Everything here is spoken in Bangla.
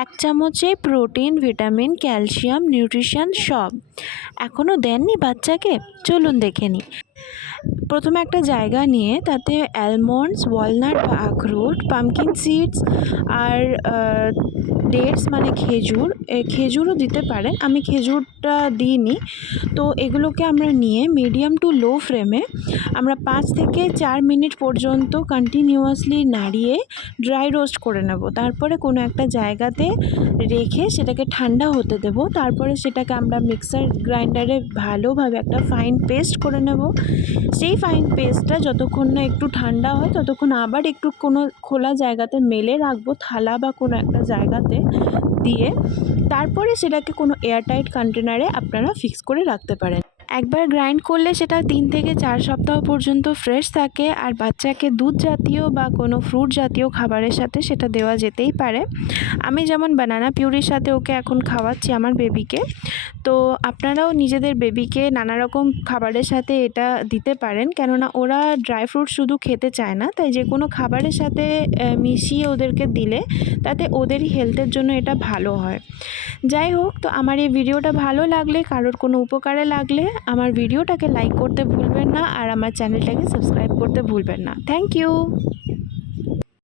1 চামচে প্রোটিন, ভিটামিন, ক্যালসিয়াম, নিউট্রিশন সব। এখনও দেননি বাচ্চাকে? চলুন দেখে নিই। প্রথমে একটা জায়গা নিয়ে তাতে অ্যালমন্ডস, ওয়ালনাট বা আখরোট, পামকিন সিডস আর ডেটস মানে খেজুরও দিতে পারেন, আমি খেজুরটা দিইনি। তো এগুলোকে আমরা নিয়ে মিডিয়াম টু লো ফ্লেমে আমরা 5 থেকে 4 মিনিট পর্যন্ত কন্টিনিউয়াসলি নাড়িয়ে ড্রাই রোস্ট করে নেব। তারপরে কোনো একটা জায়গাতে রেখে সেটাকে ঠান্ডা হতে দেব। তারপরে সেটাকে আমরা মিক্সার গ্রাইন্ডারে ভালোভাবে একটা ফাইন পেস্ট করে নেব। সেই ফাইন পেস্টটা যতক্ষণ না একটু ঠান্ডা হয় ততক্ষণ আবার একটু কোনো খোলা জায়গাতে মেলে রাখবো, থালা বা কোনো একটা জায়গাতে দিয়ে। তারপরে সেটাকে কোনো এয়ারটাইট কন্টেনারে আপনারা ফিক্স করে রাখতে পারেন। একবার গ্রাইন্ড করলে সেটা 3 থেকে 4 সপ্তাহ পর্যন্ত ফ্রেশ থাকে, আর বাচ্চাকে দুধ জাতীয় বা কোনো ফ্রুট জাতীয় খাবারের সাথে সেটা দেওয়া যেতেই পারে। আমি যেমন বানানা পিউরির সাথে ওকে এখন খাওয়াচ্ছি আমার বেবিকে। তো আপনারাও নিজেদের বেবিকে নানা রকম খাবারের সাথে এটা দিতে পারেন, কেননা ওরা ড্রাই ফ্রুট শুধু খেতে চায় না, তাই যে কোনো খাবারের সাথে মিশিয়ে ওদেরকে দিলে তাতে ওদেরই হেলথের জন্য এটা ভালো হয়। যাই হোক, তো আমার এই ভিডিওটা ভালো লাগলে, কারোর কোনো উপকারে লাগলে আমার ভিডিওটাকে লাইক করতে ভুলবেন না, আর আমার চ্যানেলটাকে সাবস্ক্রাইব করতে ভুলবেন না। Thank you.